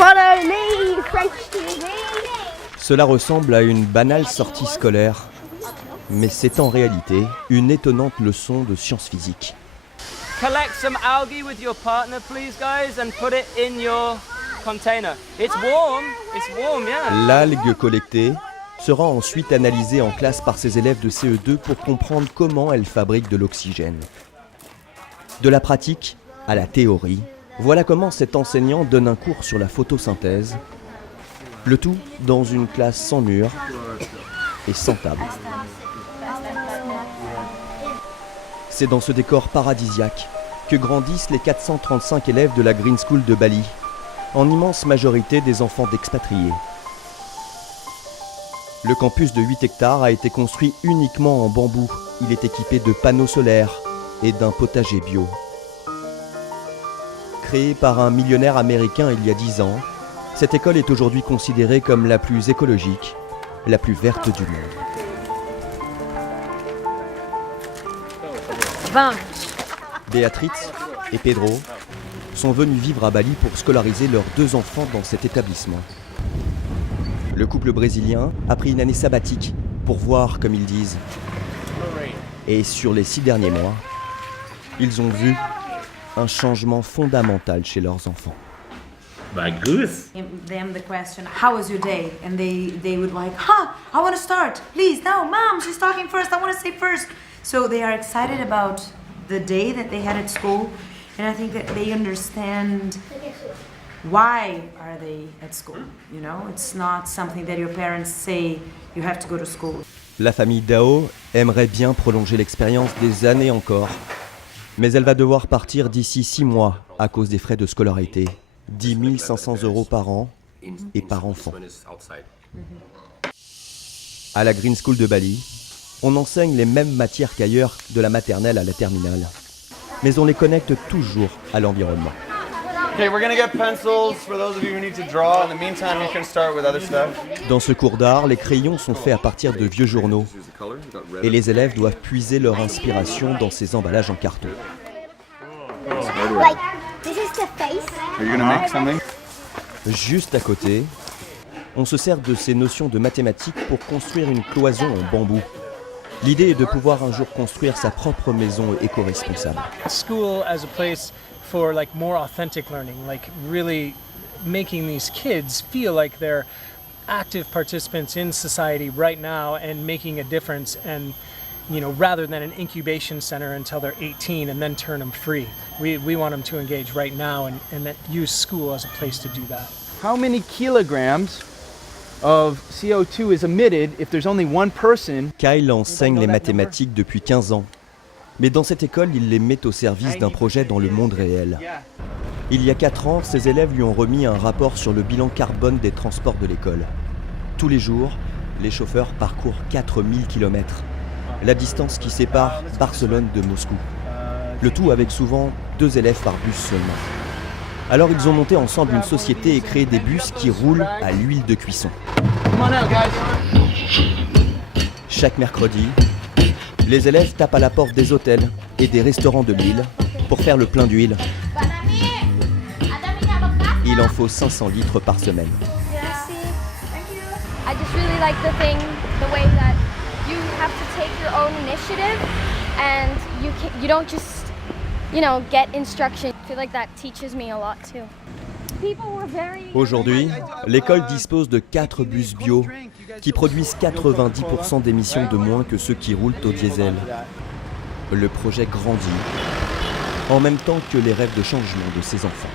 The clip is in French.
Follow me, French TV. Cela ressemble à une banale sortie scolaire, mais c'est en réalité une étonnante leçon de sciences physiques. Collect some algae with your partner, please, guys, and put it in your container. It's warm, yeah. L'algue collectée sera ensuite analysée en classe par ses élèves de CE2 pour comprendre comment elle fabrique de l'oxygène. De la pratique à la théorie, voilà comment cet enseignant donne un cours sur la photosynthèse, le tout dans une classe sans mur et sans table. C'est dans ce décor paradisiaque que grandissent les 435 élèves de la Green School de Bali, en immense majorité des enfants d'expatriés. Le campus de 8 hectares a été construit uniquement en bambou. Il est équipé de panneaux solaires et d'un potager bio. Créée par un millionnaire américain il y a 10 ans, cette école est aujourd'hui considérée comme la plus écologique, la plus verte du monde. 20. Béatrice et Pedro sont venus vivre à Bali pour scolariser leurs 2 enfants dans cet établissement. Le couple brésilien a pris une année sabbatique pour voir, comme ils disent. Et sur les 6 derniers mois, ils ont vu un changement fondamental chez leurs enfants. By goose. Them the question, how was your day? And they would like, I want to start. Please, no, mom, she's talking first. I want to say first. So they are excited about the day that they had at school, and I think that they understand why are they at school. You know, it's not something that your parents say you have to go to school. La famille Dao aimerait bien prolonger l'expérience des années encore, mais elle va devoir partir d'ici 6 mois à cause des frais de scolarité. 10 500 € par an et par enfant. À la Green School de Bali, on enseigne les mêmes matières qu'ailleurs, de la maternelle à la terminale. Mais on les connecte toujours à l'environnement. Dans ce cours d'art, les crayons sont faits à partir de vieux journaux. Et les élèves doivent puiser leur inspiration dans ces emballages en carton. Juste à côté, on se sert de ces notions de mathématiques pour construire une cloison en bambou. L'idée est de pouvoir un jour construire sa propre maison éco-responsable. School as a place for like more authentic learning, like really making these kids feel like they're active participants in society right now and making a difference, and you know, rather than an incubation center until they're 18 and then turn them free. We want them to engage right now and that use school as a place to do that. How many kilograms of CO2 is emitted if there's only one person? Kyle enseigne les mathématiques depuis 15 ans. Mais dans cette école, il les met au service d'un projet dans le monde réel. Il y a 4 ans, ses élèves lui ont remis un rapport sur le bilan carbone des transports de l'école. Tous les jours, les chauffeurs parcourent 4000 km, la distance qui sépare Barcelone de Moscou. Le tout avec souvent 2 élèves par bus seulement. Alors ils ont monté ensemble une société et créé des bus qui roulent à l'huile de cuisson. Chaque mercredi, les élèves tapent à la porte des hôtels et des restaurants de l'île pour faire le plein d'huile. Il en faut 500 litres par semaine. I just really like the way that you have to take your own initiative and you don't just, you know, get instruction. I feel like that teaches me a lot too. Aujourd'hui, l'école dispose de 4 bus bio qui produisent 90% d'émissions de moins que ceux qui roulent au diesel. Le projet grandit en même temps que les rêves de changement de ses enfants.